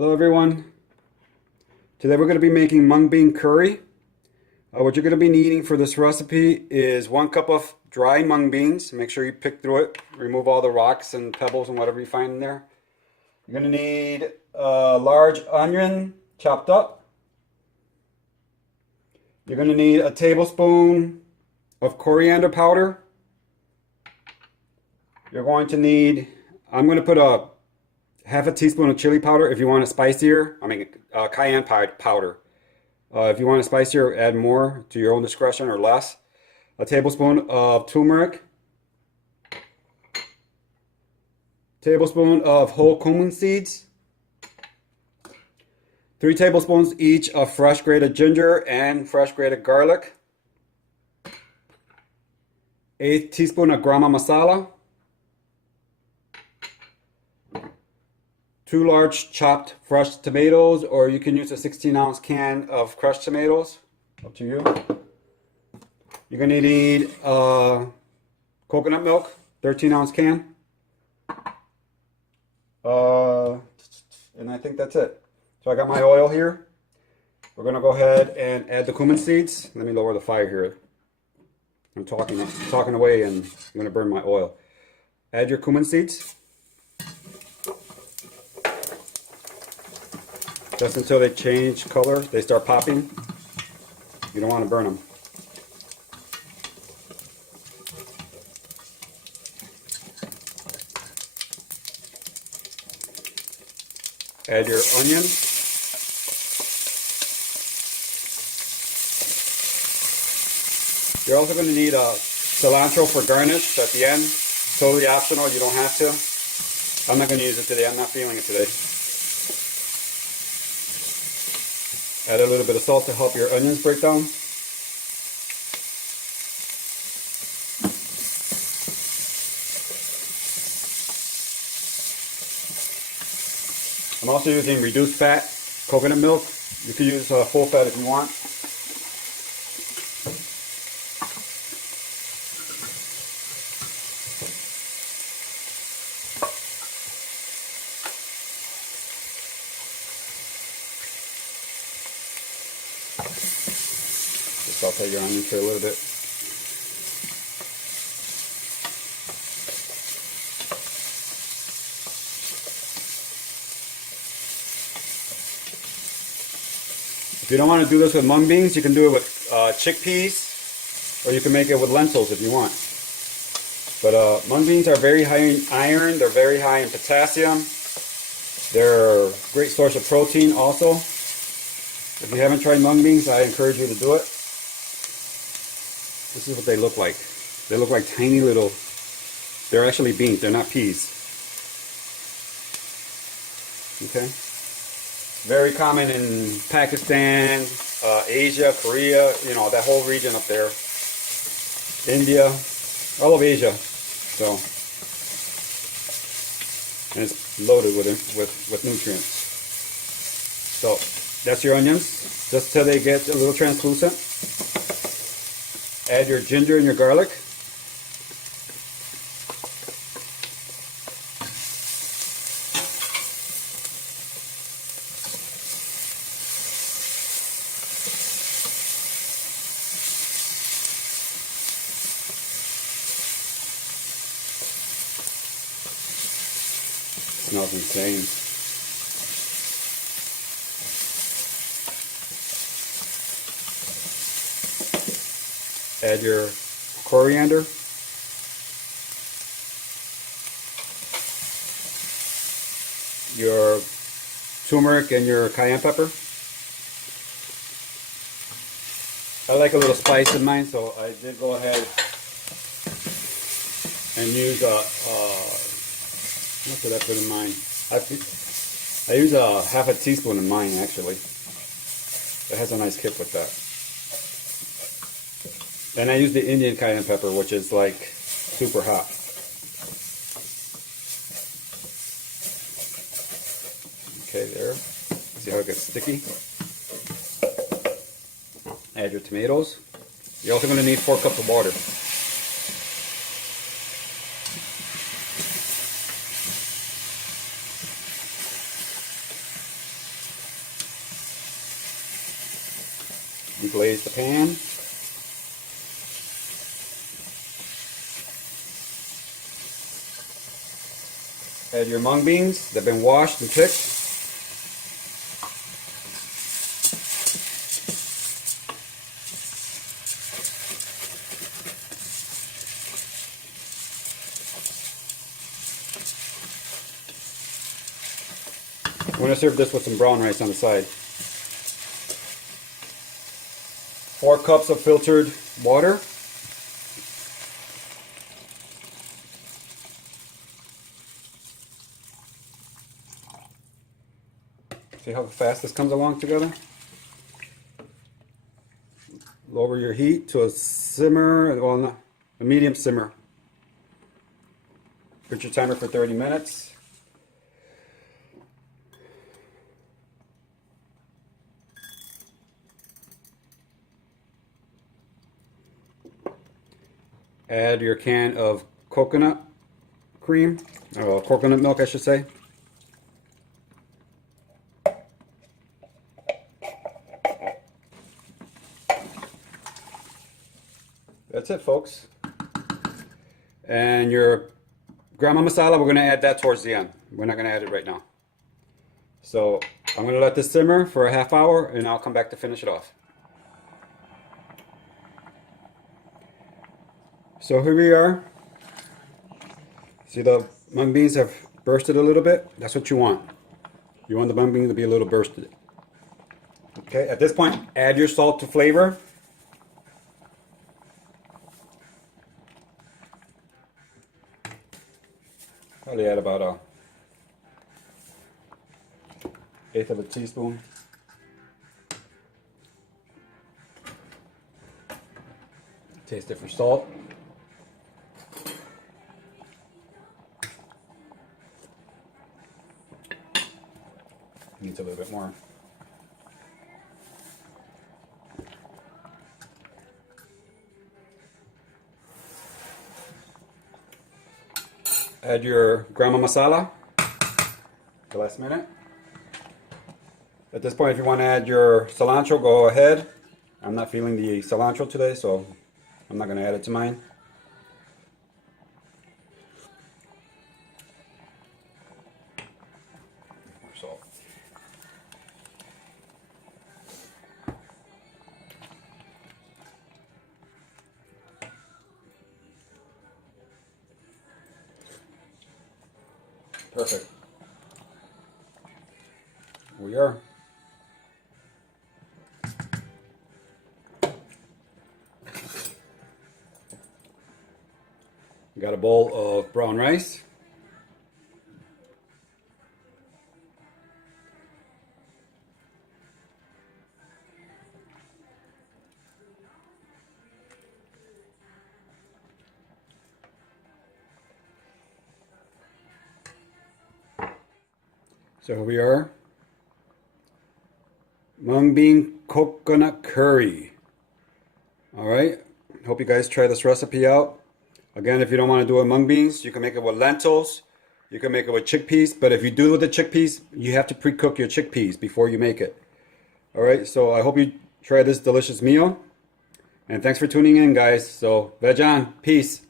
Hello everyone. Today we're going to be making mung bean curry. What you're going to be needing for this recipe is 1 cup of dry mung beans. Make sure you pick through it, remove all the rocks and pebbles and whatever you find in there. You're going to need a large onion chopped up. You're going to need a tablespoon of coriander powder. You're going to need, I'm going to put a half a teaspoon of chili powder if you want it spicier. Cayenne powder. If you want it spicier, add more to your own discretion or less. A tablespoon of turmeric. Tablespoon of whole cumin seeds. 3 tablespoons each of fresh grated ginger and fresh grated garlic. 1/8 teaspoon of Garam Masala. 2 large chopped fresh tomatoes, or you can use a 16-ounce can of crushed tomatoes. Up to you. You're going to need coconut milk, 13-ounce can. And I think that's it. So I got my oil here. We're going to go ahead and add the cumin seeds. Let me lower the fire here. I'm talking away and I'm going to burn my oil. Add your cumin seeds. Just until they change color, they start popping. You don't want to burn them. Add your onion. You're also going to need cilantro for garnish at the end. Totally optional, you don't have to. I'm not going to use it today, I'm not feeling it today. Add a little bit of salt to help your onions break down. I'm also using reduced fat coconut milk. You can use full fat if you want. Just saute your onions for a little bit. If you don't want to do this with mung beans, you can do it with chickpeas, or you can make it with lentils if you want. But mung beans are very high in iron, they're very high in potassium, they're a great source of protein also. If you haven't tried mung beans, I encourage you to do it. This is what they look like. They look like tiny little, they're actually beans, they're not peas. Okay? Very common in Pakistan, Asia, Korea, you know, that whole region up there. India, all of Asia. So, and it's loaded with nutrients. So, that's your onions, just till they get a little translucent. Add your ginger and your garlic. Smells insane. Add your coriander. Your turmeric and your cayenne pepper. I like a little spice in mine, so I did go ahead and use what did I put in mine? I use half a teaspoon in mine actually. It has a nice kick with that. And I use the Indian cayenne pepper, which is like super hot. Okay, there. See how it gets sticky? Add your tomatoes. You're also going to need 4 cups of water. deglaze the pan. Add your mung beans. They've been washed and picked. I'm going to serve this with some brown rice on the side. 4 cups of filtered water. See how fast this comes along together? Lower your heat to a simmer, well, not, a medium simmer. Put your timer for 30 minutes. Add your can of coconut cream, or coconut milk I should say. That's it, folks. And your Garam Masala, we're going to add that towards the end. We're not going to add it right now. So I'm going to let this simmer for a half hour and I'll come back to finish it off. So here we are. See, the mung beans have bursted a little bit. That's what you want. You want the mung beans to be a little bursted. Okay, at this point, add your salt to flavor. Probably add about a 1/8 of a teaspoon. Taste it for salt. Needs a little bit more. Add your Garam Masala, the last minute. At this point, if you want to add your cilantro, go ahead. I'm not feeling the cilantro today, so I'm not going to add it to mine. More salt. Perfect. Here we are. Got a bowl of brown rice. So here we are. Mung bean coconut curry. Alright, hope you guys try this recipe out. Again, if you don't want to do it with mung beans, you can make it with lentils. You can make it with chickpeas. But if you do with the chickpeas, you have to pre-cook your chickpeas before you make it. Alright, so I hope you try this delicious meal. And thanks for tuning in, guys. So, veg on. Peace.